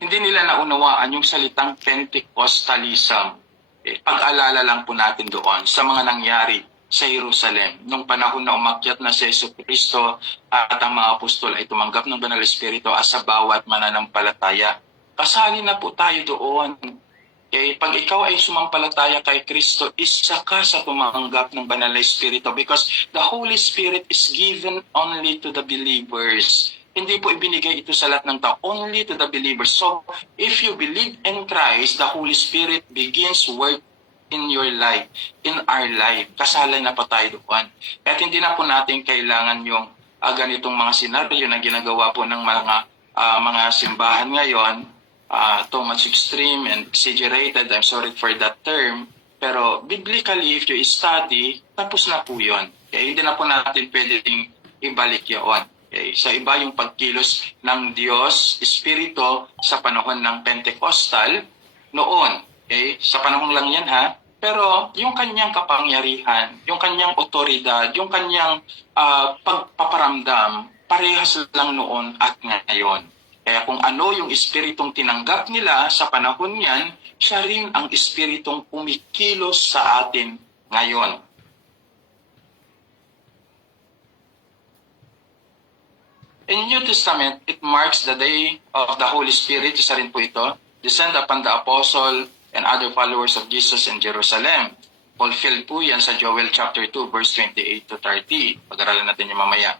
hindi nila naunawaan yung salitang Pentecostalism. Pag-alala lang po natin doon sa mga nangyari sa Jerusalem nung panahon na umakyat na si Jesucristo at ang mga apostol ay tumanggap ng Banal Espiritu sa bawat mananampalataya. Kasali na po tayo doon. Pag ikaw ay sumampalataya kay Kristo, isa ka sa tumanggap ng Banal na Espiritu because the Holy Spirit is given only to the believers. Hindi po ibinigay ito sa lahat ng tao, only to the believers. So, if you believe in Christ, the Holy Spirit begins work in your life, in our life. Kasala na pa tayo doon. At hindi na po natin kailangan yung ganitong mga senaryo na ginagawa po ng mga simbahan ngayon, too much extreme and exaggerated. I'm sorry for that term. Pero biblically, if you study, tapos na po yun. Hindi na po natin pwedeng ibalik yun. Sa iba yung pagkilos ng Diyos, Espiritu, sa panahon ng Pentecostal, noon. Sa panahon lang yan ha. Pero yung kanyang kapangyarihan, yung kanyang otoridad, yung kanyang pagpaparamdam, parehas lang noon at ngayon. Kaya kung ano yung espiritong tinanggap nila sa panahon yan, siya rin ang espiritong kumikilos sa atin ngayon. In New Testament, it marks the day of the Holy Spirit, isa rin po ito, descend upon the apostle and other followers of Jesus in Jerusalem. Fulfilled po yan sa Joel chapter 2, verse 28 to 30. Pag-aralan natin yung mamaya.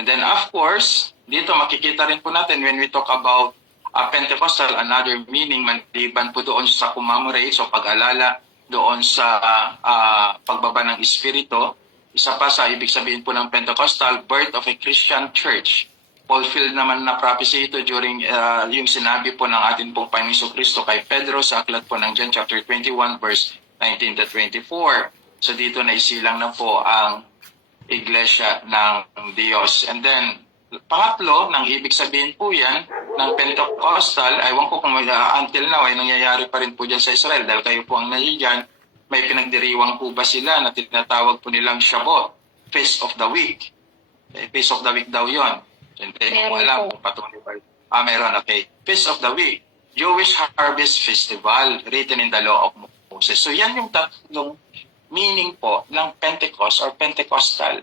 And then of course, dito makikita rin po natin when we talk about Pentecostal, another meaning, maliban po doon sa commemorate, so pag-alala doon sa pagbaba ng Espiritu. Isa pa sa ibig sabihin po ng Pentecostal, birth of a Christian church. Fulfilled naman na prophecy ito during yung sinabi po ng ating pong Panginoon Kristo kay Pedro sa aklat po ng John chapter 21 verse 19 to 24. So dito na isilang na po ang Iglesia ng Diyos. And then, pangatlo, ng ibig sabihin po yan, ng Pentecostal, aywan ko kung until now ay nangyayari pa rin po dyan sa Israel dahil kayo po ang nandiyan, may pinagdiriwang po ba sila na tinatawag po nilang Shabbat, Feast of the Week. Feast of the Week daw yon. Hindi ko alam kung patuloy ba. Meron, okay. Feast of the Week, Jewish Harvest Festival, written in the Law of Moses. So yan yung tatlong meaning po ng Pentecost or Pentecostal.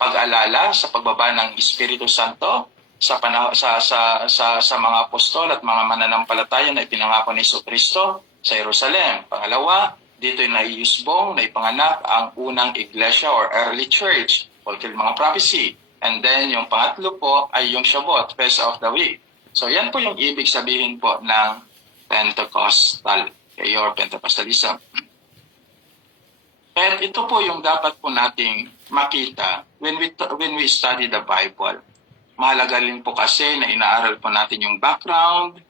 Pag-alala sa pagbaba ng Espiritu Santo sa mga apostol at mga mananampalataya na ipinangako ni Jesucristo sa Jerusalem. Pangalawa, dito yung naiusbong, naipanganak ang unang iglesia or early church, fulfill mga prophecy. And then yung pangatlo po ay yung Shabbat, Feast of the Week. So yan po yung ibig sabihin po ng Pentecostal or Pentecostalism. At ito po yung dapat po nating makita when we study the Bible. Mahalaga rin po kasi na inaaral po natin yung background,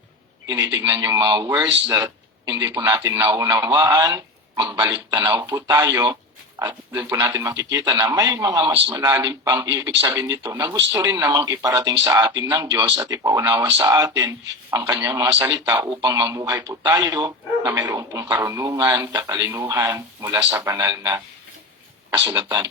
tinitignan yung mga words that hindi po natin naunawaan, magbalik tanaw po tayo, at doon po natin makikita na may mga mas malalim pang ibig sabihin nito na gusto rin namang iparating sa atin ng Diyos at ipaunawa sa atin ang kanyang mga salita upang mamuhay po tayo na mayroong pong karunungan, katalinuhan mula sa banal na kasulatan.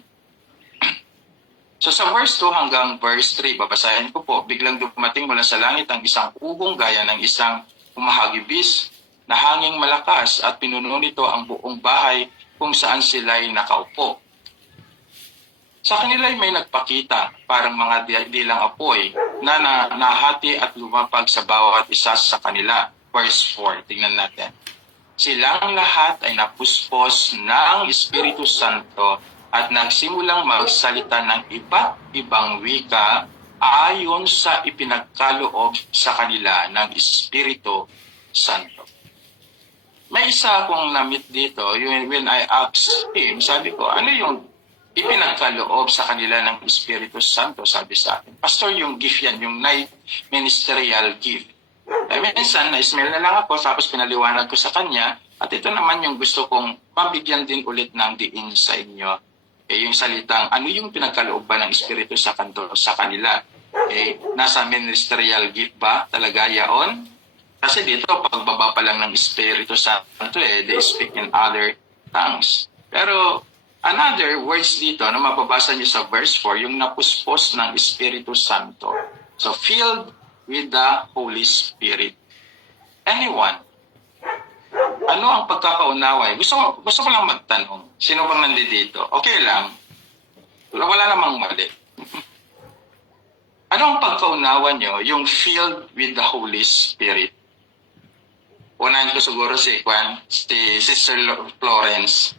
So sa verse 2 hanggang verse 3, babasahin ko po, biglang dumating mula sa langit ang isang ugong gaya ng isang humahagibis na hanging malakas at pinuno nito ang buong bahay kung saan sila'y nakaupo. Sa kanila'y may nagpakita, parang mga dilang apoy, na nahati at lumapag sa bawat isa sa kanila. Verse 4, tingnan natin. Silang lahat ay napuspos ng Espiritu Santo at nagsimulang magsalita ng iba't ibang wika ayon sa ipinagkaloob sa kanila ng Espiritu Santo. May isa akong na-meet dito, when I asked him, sabi ko, ano yung ipinagkaloob sa kanila ng Espiritu Santo, sabi sa akin. Pastor, yung gift yan, yung night ministerial gift. Minsan, na-smell na lang ako, tapos pinaliwanag ko sa kanya, at ito naman yung gusto kong mabigyan din ulit ng diin sa inyo. Yung salitang, ano yung pinagkalooban ng Espiritu sa kanila? Nasa ministerial gift ba talaga yaon? Kasi dito, pagbaba pa lang ng Espiritu Santo, they speak in other tongues. Pero, another words dito, na mababasa niyo sa verse 4, yung napuspos ng Espiritu Santo. So, filled with the Holy Spirit. Anyone? Ano ang pagkakaunawa? Gusto ko lang magtanong. Sino bang nandito? Okay lang. Wala namang mali. Ano ang pagkaunawa nyo? Yung filled with the Holy Spirit. Unahin ko siguro si Sister Florence.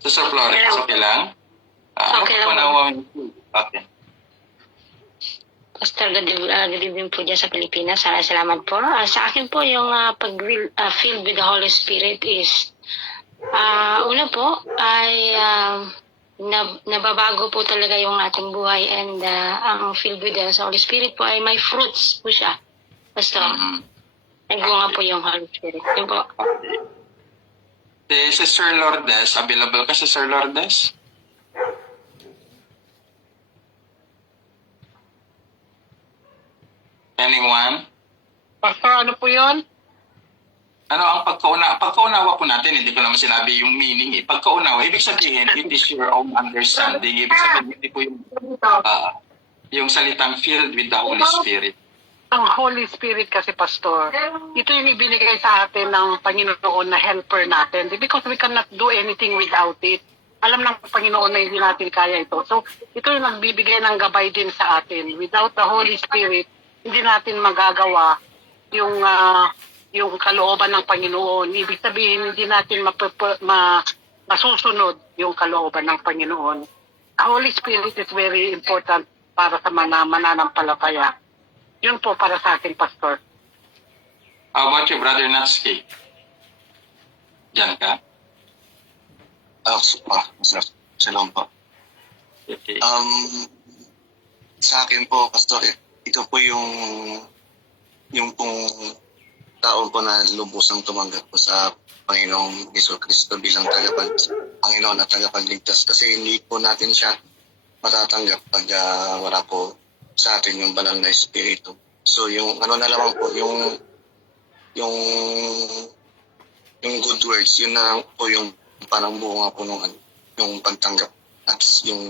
Sister Florence, okay lang? Ano Okay lang. pagkaunawa nyo? Okay. Pastor, good evening po dyan sa Pilipinas. Salamat po. Sa akin po, yung filled with the Holy Spirit is, una po, ay nababago po talaga yung ating buhay, and ang filled with the Holy Spirit po ay may fruits po siya. Pastor, nagbunga po yung Holy Spirit. Yun po. Si Sir Lourdes, available ka si Sir Lourdes? Anyone? Pastor, ano po yun? Ano ang pagkaunawa po natin, hindi ko naman sinabi yung meaning. Pagkaunawa, ibig sabihin, it is your own understanding. Ibig sabihin, hindi po yung salitang filled with the Holy Spirit. Ang Holy Spirit kasi, Pastor, ito yung ibinigay sa atin ng Panginoon na helper natin. Because we cannot do anything without it. Alam ng Panginoon na hindi natin kaya ito. So, ito yung nagbibigay ng gabay din sa atin. Without the Holy Spirit, hindi natin magagawa yung kalooban ng Panginoon. Ibig sabihin, hindi natin masusunod yung kalooban ng Panginoon. The Holy Spirit is very important para sa mananampalataya. Yun po para sa akin, Pastor. How about you, Brother Natsuki? Diyan ka? Shalom po. Okay. Sa akin po, Pastor, ito po yung pong taon po na lubusang tumanggap po sa Panginoong Jesucristo bilang Panginoon at tagapagligtas, kasi hindi po natin siya matatanggap pag wala po sa atin yung banal na Espiritu. So yung ano na lamang po, yung good words, yun na po yung parang bunga po yung pagtanggap at yung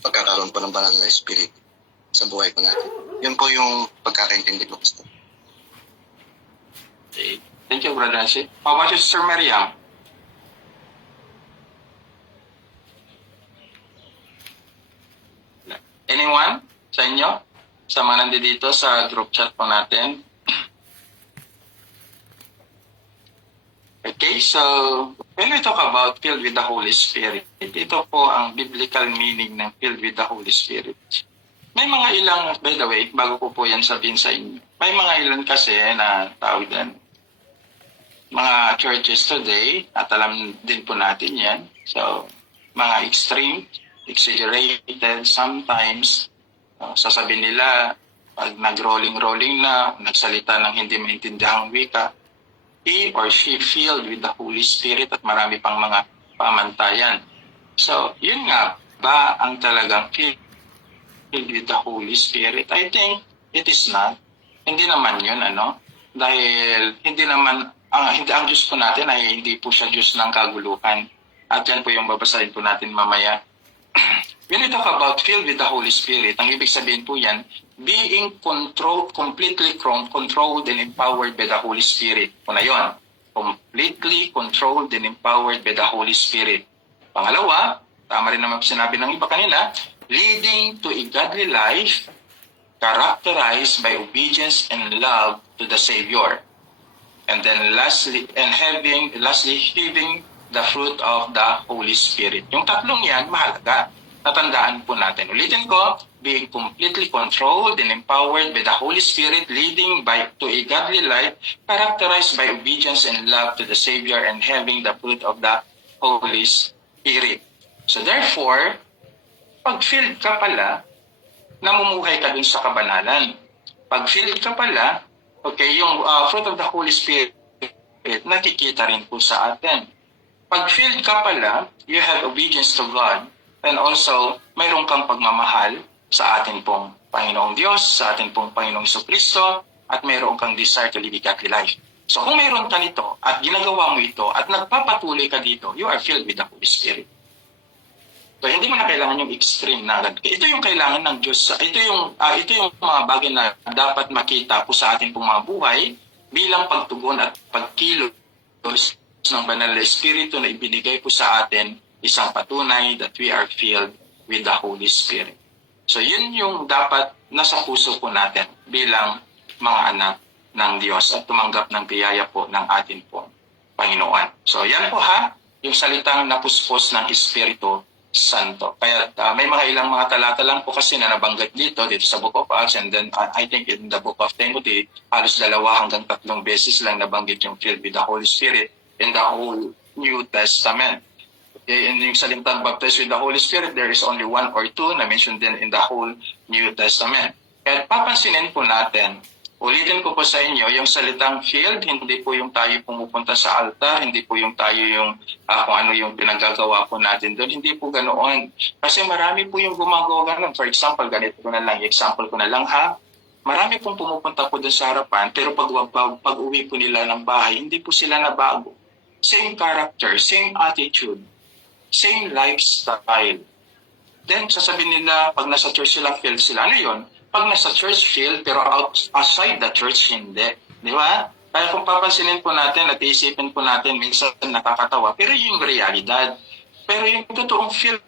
pagkakaroon po ng banal na Espiritu sa buhay po natin. Yun po yung pagkakaintindi ko, Pastor. Okay. Thank you, Brother Natsuki. How about you, Sister Miriam? Anyone sa inyo? Sa mga nandito sa group chat po natin? Okay, so when we talk about filled with the Holy Spirit, ito po ang biblical meaning ng filled with the Holy Spirit. May mga ilang, by the way, bago ko po yan sabihin sa inyo, may mga ilan kasi na tawag din, mga churches today, at alam din po natin yan, so mga extreme, exaggerated, sometimes, sasabihin nila, pag nag-rolling na, nagsalita ng hindi maintindihang wika, he or she filled with the Holy Spirit, at marami pang mga pamantayan. So, yun nga ba ang talagang filled with the Holy Spirit? I think it is not. Hindi naman yun, dahil hindi naman, ang Diyos po natin ay hindi po siya Diyos ng kaguluhan. At yan po yung babasahin po natin mamaya. When we talk about filled with the Holy Spirit, ang ibig sabihin po yan, being completely controlled and empowered by the Holy Spirit. Una yun, completely controlled and empowered by the Holy Spirit. Pangalawa, tama rin naman sinabi ng iba kanina, leading to a godly life characterized by obedience and love to the Savior. And then lastly, having the fruit of the Holy Spirit. Yung tatlong yan, mahalaga. Tatandaan po natin. Ulitin ko, being completely controlled and empowered by the Holy Spirit, leading to a godly life characterized by obedience and love to the Savior, and having the fruit of the Holy Spirit. So therefore, pag filled ka pala, namumuhay ka dun sa kabanalan. Pag filled ka pala, okay, yung fruit of the Holy Spirit, nakikita rin po sa atin. Pag filled ka pala, you have obedience to God, and also, mayroon kang pagmamahal sa atin pong Panginoong Diyos, sa atin pong Panginoong Jesucristo, at mayroon kang desire to live a godly life. So kung mayroon ka nito, at ginagawa mo ito, at nagpapatuloy ka dito, you are filled with the Holy Spirit. So hindi mo na kailangan yung extreme na agad. Ito yung kailangan ng Diyos. Ito yung mga bagay na dapat makita po sa ating pong mga buhay bilang pagtugon at pagkilos ng banal na Espiritu na ibinigay po sa atin isang patunay that we are filled with the Holy Spirit. So yun yung dapat nasa puso po natin bilang mga anak ng Diyos at tumanggap ng biyaya po ng atin po Panginoon. So yan po yung salitang napuspos ng Espiritu Santo. Kaya may mga ilang mga talata lang po kasi na nabanggit dito sa Book of Acts, and then I think in the Book of Timothy, halos 2 hanggang 3 beses lang nabanggit yung filled with the Holy Spirit in the whole New Testament. Okay, and yung salitang baptized with the Holy Spirit, there is only 1 or 2 na mentioned din in the whole New Testament. Kaya papansinin po natin, ulitin ko po sa inyo, yung salitang filled, hindi po yung tayo pumupunta sa altar, hindi po yung tayo yung kung ano yung pinagagawa po natin doon, hindi po ganoon. Kasi marami po yung gumagawa ganoon. For example, ganito ko na lang, example ko na lang marami pong pumupunta po doon sa harapan, pero pag uwi po nila ng bahay, hindi po sila nabago. Same character, same attitude, same lifestyle. Then, sasabihin nila, pag nasa church sila, filled sila. Ano yun? Pag nasa church, filled, pero outside the church, hindi. Di ba? Kaya kung papansinin po natin at isipin po natin, minsan nakakatawa, pero yung realidad. Pero yung totoong filled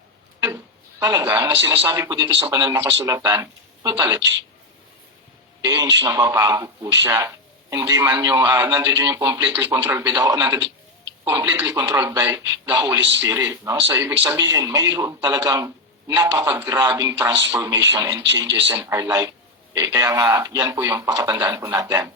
talaga, na sinasabi po dito sa banal na kasulatan, totally change, nababago po siya. Hindi man yung, nandiyan yung completely controlled by the Holy Spirit. No? So, ibig sabihin, mayroon talagang napakagrabing transformation and changes in our life. Kaya nga, yan po yung pakatandaan po natin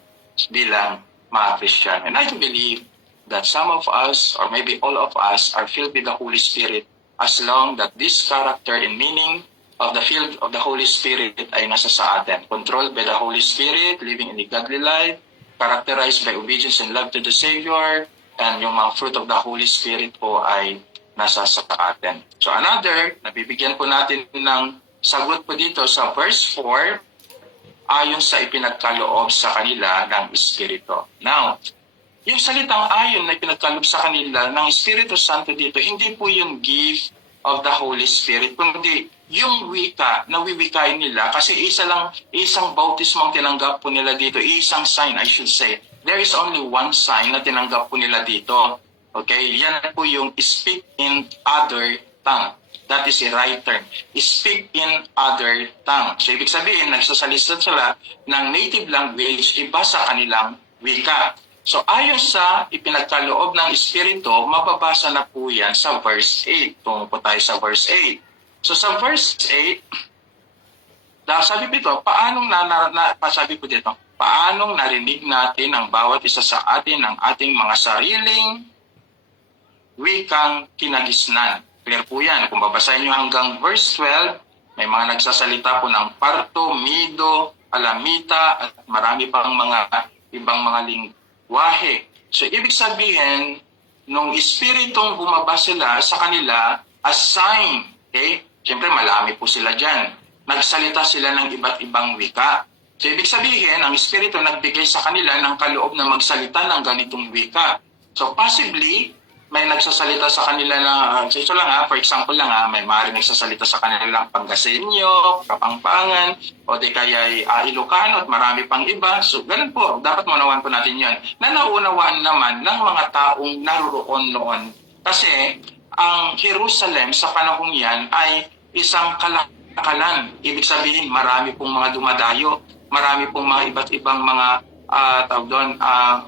bilang mga Christian. And I do believe that some of us, or maybe all of us, are filled with the Holy Spirit as long that this character and meaning of the field of the Holy Spirit ay nasa sa atin. Controlled by the Holy Spirit, living in a godly life, characterized by obedience and love to the Savior, and yung mga fruit of the Holy Spirit po ay nasa sa atin. So another, nabibigyan po natin ng sagot po dito sa verse 4, ayon sa ipinagkaloob sa kanila ng Espiritu. Now, yung salitang ayon na ipinagkaloob sa kanila ng Espiritu Santo dito, hindi po yung gift of the Holy Spirit, kundi yung wika na wiwikain nila, kasi isang bautismong tinanggap po nila dito, isang sign, I should say. There is only one sign na tinanggap po nila dito. Okay, yan po yung speak in other tongue. That is a right term. Speak in other tongue. So, ibig sabihin, nagsasalita sila ng native language, iba sa kanilang wika. So, ayon sa ipinagkaloob ng Espiritu, mababasa na po yan sa verse 8. Tungo po tayo sa verse 8. So, sa verse 8, sabi po dito, sabi po dito, paanong narinig natin ang bawat isa sa atin ng ating mga sariling wikang kinagisnan. Clear po yan. Kung babasahin nyo hanggang verse 12, may mga nagsasalita po ng Parto, Mido, Alamita, at marami pang mga ibang mga lingwahe. So, ibig sabihin, nung Espiritong bumaba sila sa kanila as sign, okay? Siyempre, malami po sila dyan. Nagsalita sila ng iba't ibang wika. So, ibig sabihin, ang Espiritu nagbigay sa kanila ng kaloob na magsalita ng ganitong wika. So, possibly, may nagsasalita sa kanila na, ito lang for example lang may maaaring nagsasalita sa kanila ng Pangasenyo, Kapampangan, o di kaya Ilocano at marami pang iba. So, ganun po, dapat maunawaan po natin yun. Na naunawaan naman ng mga taong naroon noon. Kasi, ang Jerusalem sa panahong yan ay isang kalakalan. Ibig sabihin, marami pong mga dumadayo, marami pong mga iba't ibang mga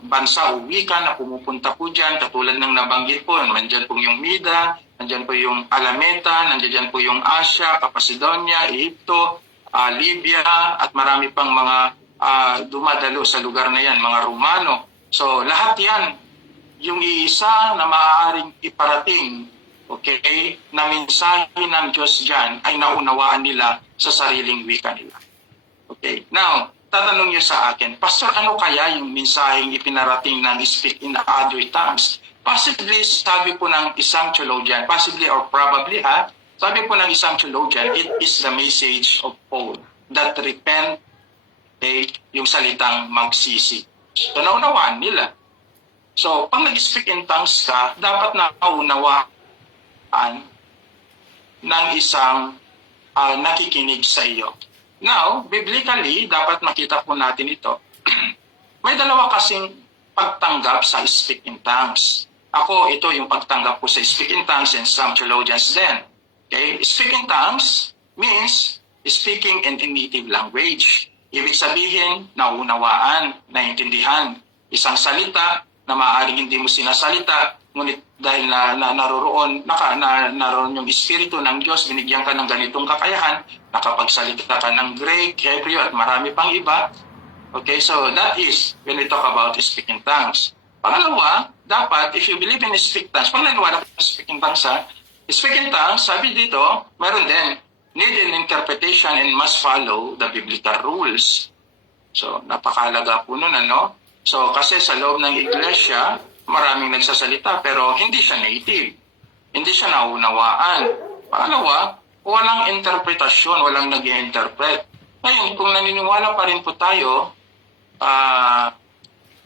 bansa o wika na pumupunta po dyan, katulad ng nabanggit po, nandyan po yung Mida, nandyan po yung Alameta, nandyan po yung Asia, Cappadocia, Egypto, Libya, at marami pang mga dumadalo sa lugar na yan, mga Romano. So lahat yan, yung isa na maaaring iparating, okay, na mensahe ng Diyos dyan ay naunawaan nila sa sariling wika nila. Okay, now, tatanong niyo sa akin, Pastor, ano kaya yung mensaheng ipinarating ng speak in other tongues? Possibly, sabi po ng isang theologian, possibly or probably, sabi po ng isang theologian, it is the message of Paul that repent, yung salitang magsisi. So, naunawaan nila. So, pag nag-speak in tongues ka, dapat naunawaan ng isang nakikinig sa iyo. Now, biblically, dapat makita po natin ito. May dalawa kasing pagtanggap sa speak in tongues. Ako, ito yung pagtanggap ko sa speak in tongues and some theologians din. Okay? Speak in tongues means speaking in a native language. Ibig sabihin, naunawaan, naintindihan. Isang salita na maaaring hindi mo sinasalita, ngunit dahil naroon yung Espiritu ng Diyos, binigyan ka ng ganitong kakayahan, nakapagsalita ka ng Greek, Hebrew, at marami pang iba. Okay, so that is when we talk about speaking tongues. Pangalawa, dapat, if you believe in speaking tongues, pag naniwala ka sa speaking tongues, speaking tongues, sabi dito, meron din, need an interpretation and must follow the biblical rules. So, napakahalaga po nun, ano? So, kasi sa loob ng iglesia, maraming nagsasalita, pero hindi siya native. Hindi siya naunawaan. Pangalawa, walang interpretasyon, walang nag-i-interpret. Ngayon, kung naniniwala pa rin po tayo,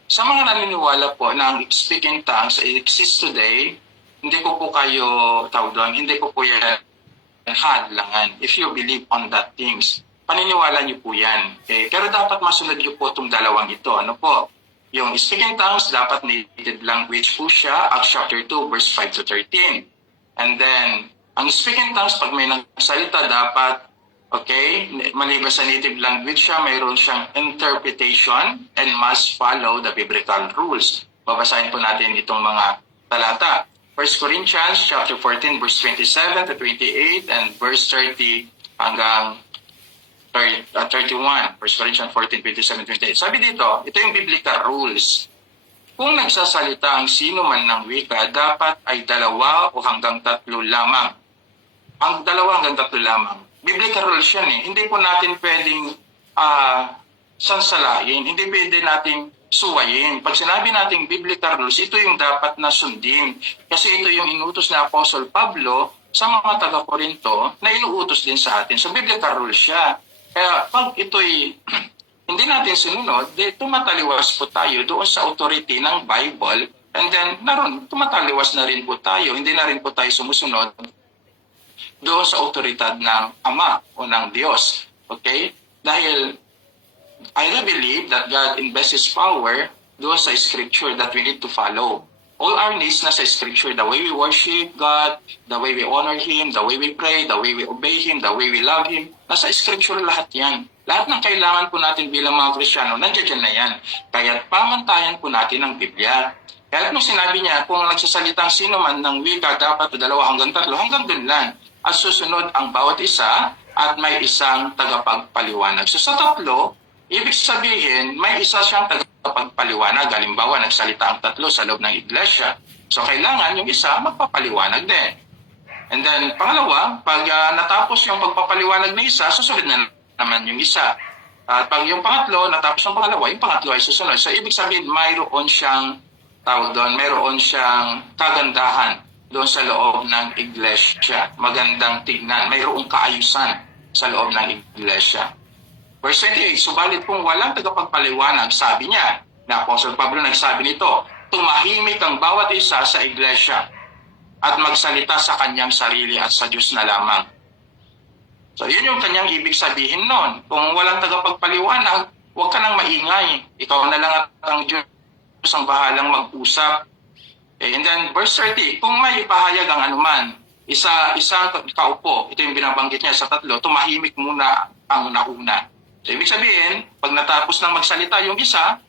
sa mga naniniwala po na ang speaking tongues exists today, hindi ko po kayo hindi ko po yan hadlangan. If you believe on that things, paniniwala niyo po yan. Okay? Pero dapat masunod niyo po itong dalawang ito. Ano po? Yung speaking tongues, dapat native language po siya, Acts chapter 2, verse 5 to 13. And then, ang speaking tongues, pag may nagsalita, dapat, okay, maliban sa native language siya, mayroon siyang interpretation and must follow the biblical rules. Babasahin po natin itong mga talata. 1 Corinthians chapter 14, verse 27 to 28, and verse 30 hanggang 31. 1 Corinthians 14, 27, 28. Sabi dito, ito yung biblical rules. Kung nagsasalita ang sino man ng wika, dapat ay 2 o hanggang 3 lamang. Ang 2 hanggang 3 lamang. Biblical rules yan eh. Hindi po natin pwedeng sansalain. Hindi pwede natin suwayin. Pag sinabi nating biblical rules, ito yung dapat na sundin. Kasi ito yung inutos na Apostle Pablo sa mga taga-Korinto na inuutos din sa atin. So biblical rules siya. Kaya pag ito'y hindi natin sinunod, tumataliwas po tayo doon sa authority ng Bible, and then naroon, tumataliwas na rin po tayo. Hindi na rin po tayo sumusunod doon sa autoridad ng Ama o ng Diyos. Okay? Dahil I believe that God invests His power doon sa Scripture that we need to follow. All our needs na sa Scripture, the way we worship God, the way we honor Him, the way we pray, the way we obey Him, the way we love Him, nasa Scripture lahat yan. Lahat ng kailangan po natin bilang mga Kristiyano, nandiyan na yan. Kaya pamantayan po natin ang Biblia. Kaya nung sinabi niya, kung nagsasalitang sino man ng wika, dapat 2 hanggang 3, hanggang dun lang. At susunod ang bawat isa at may isang tagapagpaliwanag. So sa 3, ibig sabihin, may isa siyang tagapagpaliwanag. Halimbawa, nagsalita ang 3 sa loob ng iglesia. So kailangan yung isa magpapaliwanag din. And then, pangalawa, pag natapos yung pagpapaliwanag ng isa, susunod na naman yung isa. At pag yung pangatlo, natapos yung pangalawa, yung pangatlo ay susunod. So ibig sabihin, mayroon siyang mayroon siyang kagandahan doon sa loob ng iglesia. Magandang tingnan. Mayroong kaayusan sa loob ng iglesia. Verse 28, subalit kung walang tagapagpaliwanag, sabi niya, na Apostle Pablo nagsabi nito, tumahimik ang bawat isa sa iglesia at magsalita sa kanyang sarili at sa Diyos na lamang. So yun yung kanyang ibig sabihin nun. Kung walang tagapagpaliwanag, huwag ka nang maingay. Ikaw na lang at ang Diyos ang bahalang mag-usap. And then verse 30, kung may ipahayag ang anuman, isang kaupo, ito yung binabanggit niya sa 3, tumahimik muna ang nauna. So ibig sabihin, pag natapos ng magsalita yung isa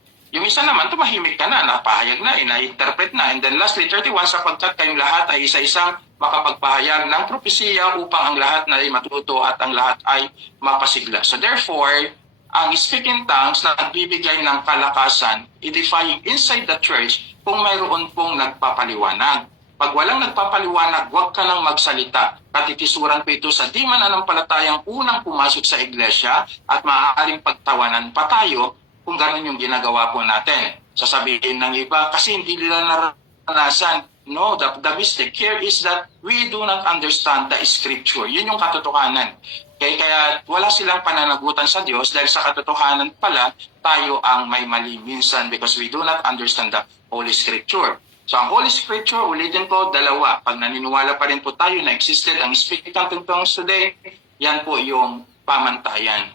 naman, tumahimik ka na, napahayag na, ina-interpret na. And then lastly, 31, sapagkat kayong lahat ay isa-isang makapagpahayag ng propesiya upang ang lahat na ay matuto at ang lahat ay mapasigla. So therefore, ang speaking tongues na nagbibigay ng kalakasan, i-define inside the church kung mayroon pong nagpapaliwanag. Pag walang nagpapaliwanag, huwag ka nang magsalita. Katikisuran po ito sa di mananampalatayang unang pumasok sa iglesia at maaaring pagtawanan pa tayo kung gano'n yung ginagawa po natin. Sasabihin ng iba, kasi hindi nila naranasan. No, the mistake here is that we do not understand the scripture. Yun yung katotohanan. Kaya wala silang pananagutan sa Diyos dahil sa katotohanan pala tayo ang may mali minsan because we do not understand the Holy Scripture. So ang Holy Scripture, ulitin ko, dalawa. Pag naniniwala pa rin po tayo na existed ang speaking tongues today, yan po yung pamantayan.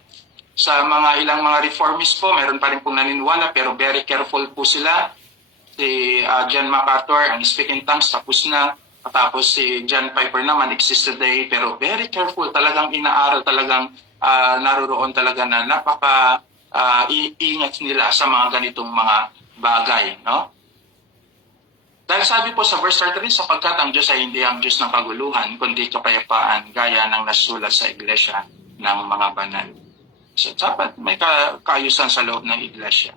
Sa mga ilang mga reformists po, meron pa rin pong naniniwala pero very careful po sila. Si John MacArthur, ang speaking tongues, tapos na. Tapos si John Piper naman, existed today, pero very careful, talagang inaaral, talagang naroroon talaga na napaka iingat nila sa mga ganitong mga bagay, no? Dahil sabi po sa verse 33, sapagkat ang Diyos ay hindi ang Diyos ng kaguluhan, kundi kapayapaan, gaya ng nasulat sa iglesia ng mga banal. So, dapat may kaayusan sa loob ng iglesia.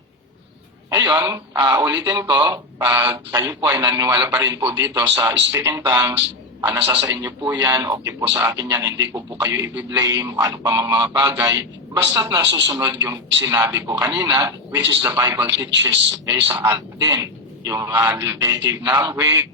Ngayon, ulitin ko, pag kayo po ay naniniwala pa rin po dito sa speaking tongues, nasa sa inyo po yan, okay po sa akin yan, hindi ko po kayo i-blame, ano pa mang mga bagay, basta't nasusunod yung sinabi ko kanina, which is the Bible teaches sa atin. Yung relative language,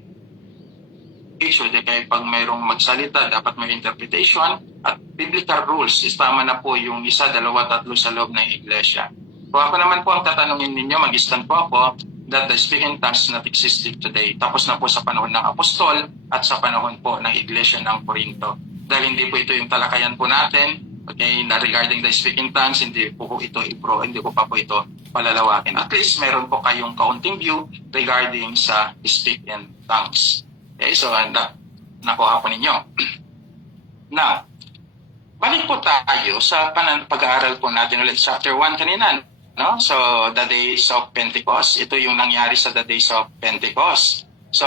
so kaya pag mayroong magsalita, dapat may interpretation, at biblical rules, tama na po yung isa, dalawa, tatlo sa loob ng iglesia. Kung ako naman po ang tatanungin ninyo, mag-stand po ako, that the speaking tongues not existing today. Tapos na po sa panahon ng apostol at sa panahon po ng iglesia ng Corinto. Dahil hindi po ito yung talakayan po natin, okay, na regarding the speaking tongues, hindi po ito hindi ko pa po ito palalawakin. At least meron po kayong kaunting view regarding sa speaking tongues. Okay, so nakuha po ninyo. Now, balik po tayo sa pag-aaral po natin ulit sa chapter 1 kanina. No? So, the days of Pentecost, ito yung nangyari sa the days of Pentecost. So,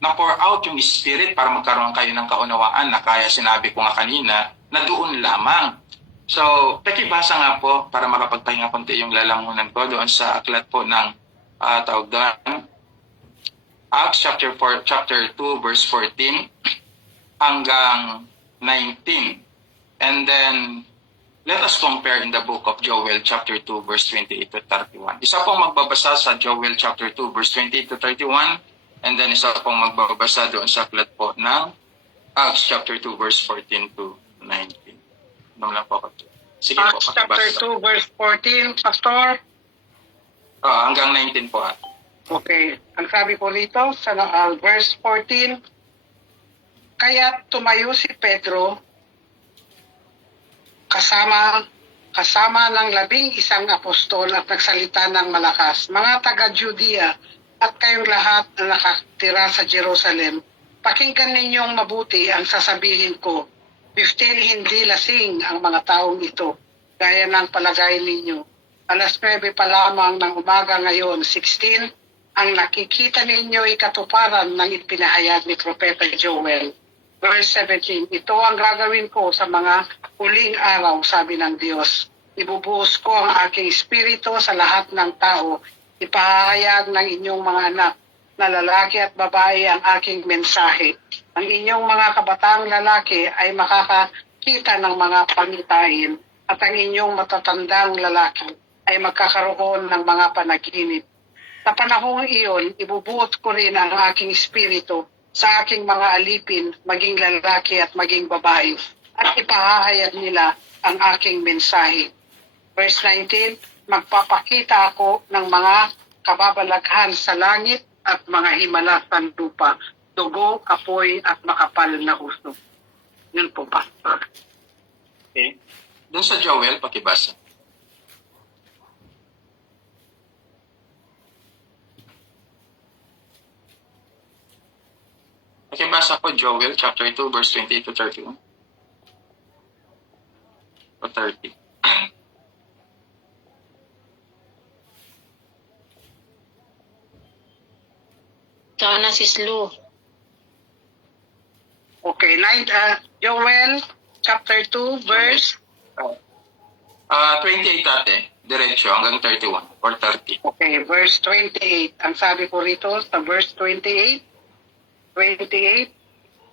na-pour out yung Spirit para magkaroon kayo ng kaunawaan na kaya sinabi ko nga kanina na doon lamang. So, pakibasa nga po para makapagpahinga konti yung lalamunan ko doon sa aklat po ng tawag doon. Acts chapter 2 verse 14 hanggang 19. And then, let us compare in the book of Joel chapter 2 verse 28 to 31. Isa pong magbabasa sa Joel chapter 2 verse 28 to 31. And then isa pong magbabasa doon sa aklat po ng Acts chapter 2 verse 14 to 19. Naman lang po ako. Sige po, Acts chapter pakibasa. 2 verse 14, Pastor. Hanggang 19 po. Okay, ang sabi po rito sa verse 14, kaya tumayo si Pedro kasama ng 11 apostol at nagsalita ng malakas. Mga taga-Judea at kayong lahat na nakatira sa Jerusalem, pakinggan ninyong mabuti ang sasabihin ko. 15 hindi lasing ang mga taong ito, gaya ng palagay ninyo. Alas 9 pa lamang ng umaga ngayon, 16, ang nakikita ninyo ay katuparan ng ipinahayag ni Propeta Joel. Verse 17, ito ang gagawin ko sa mga huling araw, sabi ng Diyos. Ibubuhos ko ang aking espiritu sa lahat ng tao. Ipahayag ng inyong mga anak na lalaki at babae ang aking mensahe. Ang inyong mga kabataang lalaki ay makakakita ng mga pangitain at ang inyong matatandang lalaki ay magkakaroon ng mga panaginip. Sa panahong iyon, ibubuhos ko rin ang aking espiritu sa aking mga alipin, maging lalaki at maging babae, at ipahahayag nila ang aking mensahe. Verse 19, magpapakita ako ng mga kababalaghan sa langit at mga himala sa lupa, dugo, apoy at makapal na usok. Yun po, Pastor. Okay. Doon sa Joel, pakibasa. Pakibasa po Joel chapter 2 verse 28 to 31. O 30. So, na si Slu. Okay, Joel chapter 2 verse 28 ate, diretso hanggang 31 or 30. Okay, verse 28. Ang sabi ko rito sa verse 28,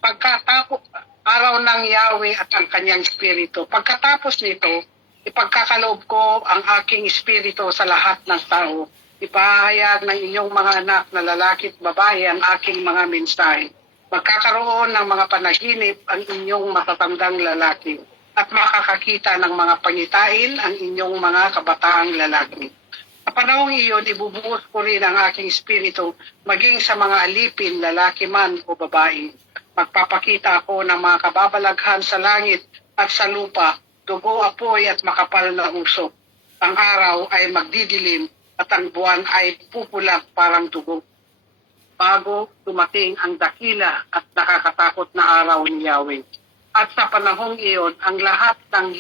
pagkatapos araw ng Yahweh at ang kanyang espiritu, pagkatapos nito, ipagkakaloob ko ang aking espiritu sa lahat ng tao. Ipahayag ng inyong mga anak na lalaki at babae ang aking mga mensahe. Magkakaroon ng mga panaginip ang inyong matatandang lalaki at makakakita ng mga pangitain ang inyong mga kabataang lalaki. Sa panahong iyon, ibubuhos ko rin ang aking espiritu maging sa mga alipin, lalaki man o babae. Magpapakita ako ng mga kababalaghan sa langit at sa lupa, dugo, apoy at makapal na usok. Ang araw ay magdidilim at ang buwan ay pupula parang dugo. Bago dumating ang dakila at nakakatakot na araw ni Yahweh. At sa panahong iyon, ang lahat ng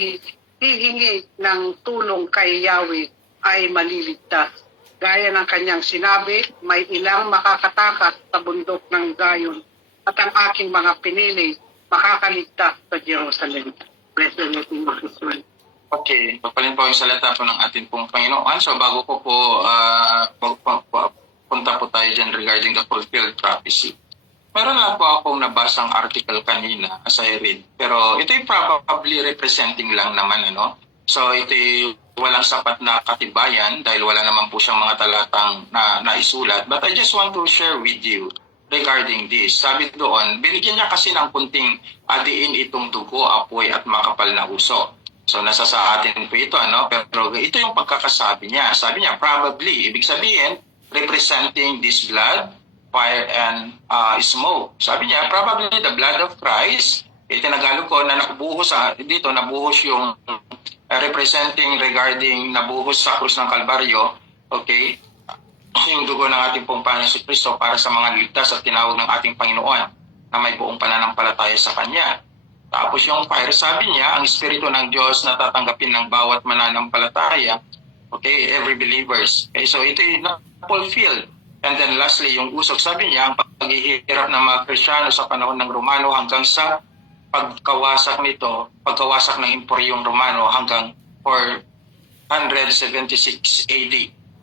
hihingi ng tulong kay Yahweh ay maliligtas. Gaya ng kanyang sinabi, may ilang makakatakas sa bundok ng Zion at ang aking mga pinili makakaligtas sa Jerusalem. Bless the name of Israel. Okay, papalin po yung salita po ng ating pong Panginoon. So bago ko po punta po tayo dyan regarding the fulfilled prophecy. Meron lang po akong nabasang article kanina as I read. Pero ito'y probably representing lang naman, ano? So ito'y walang sapat na katibayan dahil wala naman po siyang mga talatang naisulat. But I just want to share with you regarding this. Sabi doon, binigyan niya kasi ng kunting adiin itong dugo, apoy at makapal na uso. So nasa sa atin po ito, ano? Pero ito yung pagkakasabi niya. Sabi niya, probably, ibig sabihin, representing this blood, fire, and smoke. Sabi niya, probably the blood of Christ. Itinagalog ko na nabuhos dito, nabuhos yung representing regarding nabuhos sa krus ng Kalbaryo. Okay? Yung dugo ng ating pong Panginoon si Kristo para sa mga ligtas at tinawag ng ating Panginoon na may buong pananampalataya sa Kanya. Tapos yung fire, sabi niya, ang Espiritu ng Diyos na tatanggapin ng bawat mananampalataya. Okay, every believers. Okay, so ito yung fulfilled. And then lastly, yung usok, sabi niya, ang paghihirap ng mga Kristiyano sa panahon ng Romano hanggang sa pagkawasak nito, pagkawasak ng Imperyong Romano hanggang 476 AD.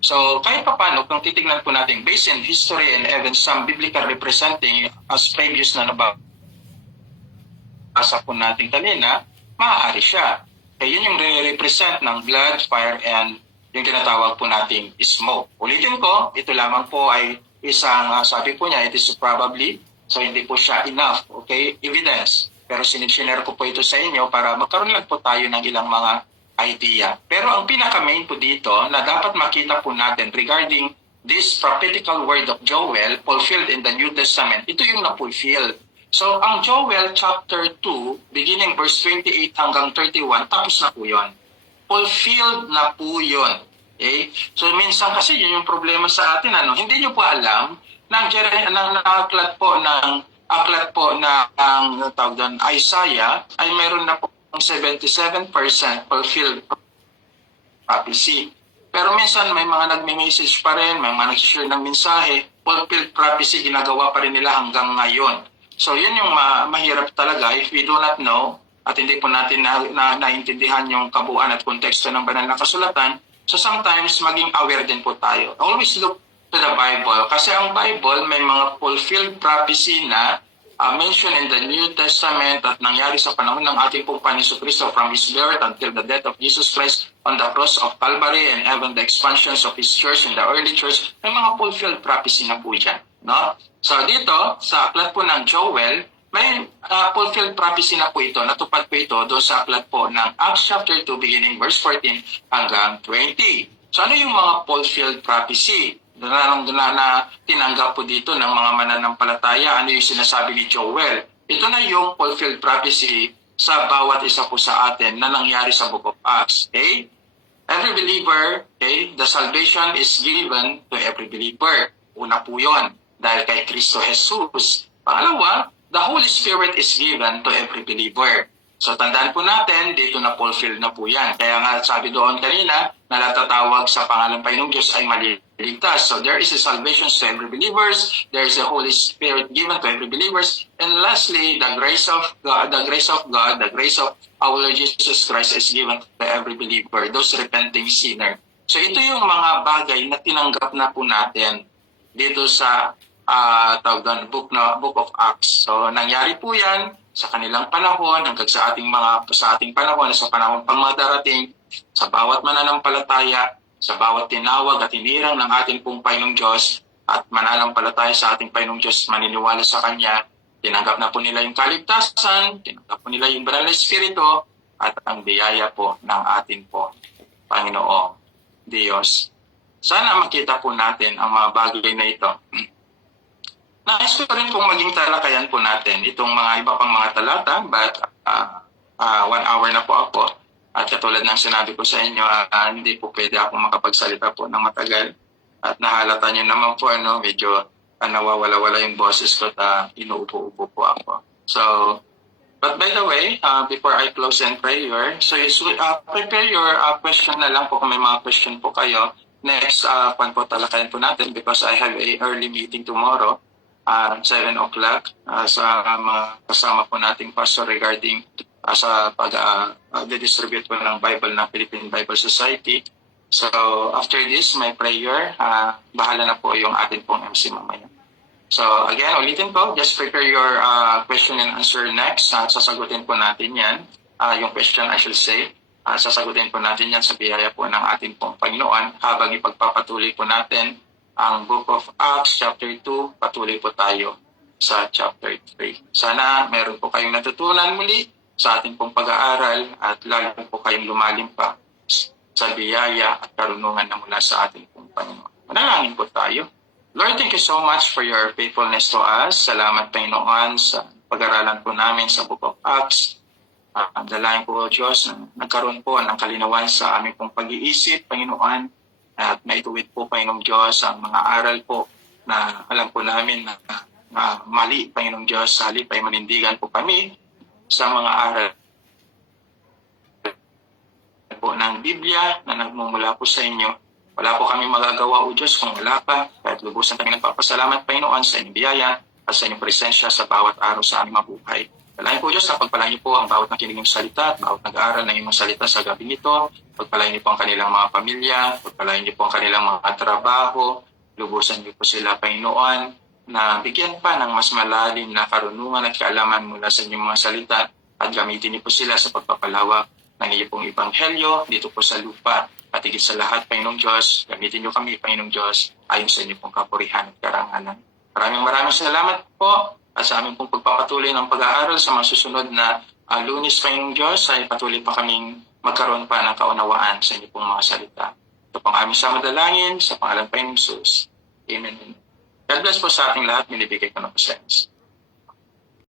So kahit pa paano, kung titignan po natin, based in history and even some biblical representing as previous na nabasa po natin kanina, maaari siya. Kaya yun yung represent ng blood, fire, and yung tinatawag po nating smoke. Ulitin ko, ito lamang po ay isang, sabi po niya, it is probably, so hindi po siya enough, okay, evidence. Pero sinishare ko po ito sa inyo para magkaroon lang po tayo ng ilang mga idea. Pero ang pinaka-main po dito na dapat makita po natin regarding this prophetical word of Joel fulfilled in the New Testament, ito yung na-fulfill. So, ang Joel chapter 2, beginning verse 28 hanggang 31, tapos na po yun. Fulfilled na po yun. Okay? So, minsan kasi yun yung problema sa atin. Ano? Hindi nyo po alam na aklat po na ang tawag doon, Isaiah ay mayroon na po 77% fulfilled prophecy. Pero minsan may mga nagme-message pa rin, may mga nag-share ng mensahe, fulfilled prophecy ginagawa pa rin nila hanggang ngayon. So, yun yung mahirap talaga if we do not know at hindi po natin naintindihan yung kabuuan at konteksto ng banal na kasulatan. So sometimes maging aware din po tayo. Always look to the Bible kasi ang Bible may mga fulfilled prophecy na mentioned in the New Testament at nangyari sa panahon ng ating pong Panginoon Kristo from His birth until the death of Jesus Christ on the cross of Calvary and even the expansions of His church in the early church. May mga fulfilled prophecy na po dyan. No? So dito, sa aklat po ng Joel, may fulfilled prophecy na po ito, natupad po ito doon sa aklat po ng Acts chapter 2 beginning verse 14 hanggang 20. So ano yung mga fulfilled prophecy na tinanggap po dito ng mga mananampalataya? Ano yung sinasabi ni Joel? Ito na yung fulfilled prophecy sa bawat isa po sa atin na nangyari sa Book of Acts. Okay? Every believer, okay, the salvation is given to every believer. Una po yun, dahil kay Kristo Jesus. Pangalawa, the Holy Spirit is given to every believer. So tandaan po natin, dito na fulfilled na po yan. Kaya nga sabi doon kanina, na natatawag sa pangalan Panginoong Diyos ay maliligtas. So there is a salvation to every believers, there is a Holy Spirit given to every believers, and lastly, the grace of God, the grace of our Lord Jesus Christ is given to every believer, those repenting sinner. So ito yung mga bagay na tinanggap na po natin dito sa Book of Acts. So nangyari po yan sa kanilang panahon hanggang sa ating panahon, sa panahon pang madarating, sa bawat mananampalataya, sa bawat tinawag at hinirang ng ating pong Panginoong Diyos at mananampalataya sa ating Panginoong Diyos, maniniwala sa Kanya, tinanggap na po nila yung kaligtasan, tinanggap po nila yung banal na Espiritu at ang biyaya po ng ating po Panginoong Diyos. sana makita po natin ang mga bagay na ito. Nais ko rin pong maging talakayan po natin itong mga iba pang mga talata, but 1 hour na po ako. At katulad ng sinabi ko sa inyo, hindi po pwede akong makapagsalita po ng matagal. At nahalata nyo naman po, medyo nawawala-wala yung boses ko at inuupo-upo po ako. So, but by the way, before I close in prayer, so prepare your question na lang po kung may mga question po kayo. Next, talakayan po natin because I have a early meeting tomorrow. 7 o'clock sa mga kasama po nating pastor regarding sa pag-distribute po ng Bible ng Philippine Bible Society. So after this, my prayer, bahala na po yung atin pong MC mamaya. So again, ulitin po, just prepare your question and answer next. Sasagutin po natin yan. Yung question I should say, sasagutin po natin yan sa biyaya po ng ating pong Panginoon habang ipagpapatuloy po natin ang Book of Acts, chapter 2, patuloy po tayo sa chapter 3. Sana meron po kayong natutunan muli sa ating pong pag-aaral at lalo po kayong lumalim pa sa biyaya at karunungan na mula sa ating pong Panginoon. Manalangin po tayo. Lord, thank you so much for your faithfulness to us. Salamat, Panginoon, sa pag-aralan po namin sa Book of Acts. Dalangin po, O Diyos, na nagkaroon po ng kalinawan sa aming pong pag-iisip, Panginoon, at maituwid po, Panginoong Diyos, ang mga aral po na alam po namin na mali, Panginoong Diyos. Sa halip ay manindigan po kami sa mga aral po ng Biblia na nagmumula po sa inyo. Wala po kami magagawa, O Diyos, kung wala pa. Kahit lubusan kami nagpapasalamat, Panginoon, sa inyong biyaya at sa inyong presensya sa bawat araw sa aming mabuhay. Dalangin po, Diyos, na pagpalain niyo po ang bawat nakinig ng salita at bawat nag-aaral ng inyong salita sa gabi nito. Pagpalain niyo po ang kanilang mga pamilya, pagpalain niyo po ang kanilang mga trabaho, lubusan niyo po sila, Panginoon, na bigyan pa ng mas malalim na karunungan at kaalaman mula sa inyong mga salita at gamitin niyo po sila sa pagpapalawak ng iyong pong ebanghelyo dito po sa lupa. At higit sa lahat, Panginoong Diyos, gamitin niyo kami, Panginoong Diyos, ayon sa inyong pong kapurihan at karangalan. Maraming salamat po at sa aming pong pagpapatuloy ng pag-aaral sa mga susunod na Lunes, Panginoong Diyos, ay patuloy pa kaming magkaroon pa ng kaunawaan sa inyong pong mga salita. Ito pang aming samadalangin sa pangalan Panginoong Jesus. Amen. God bless po sa ating lahat. Minibigay ko ng presence.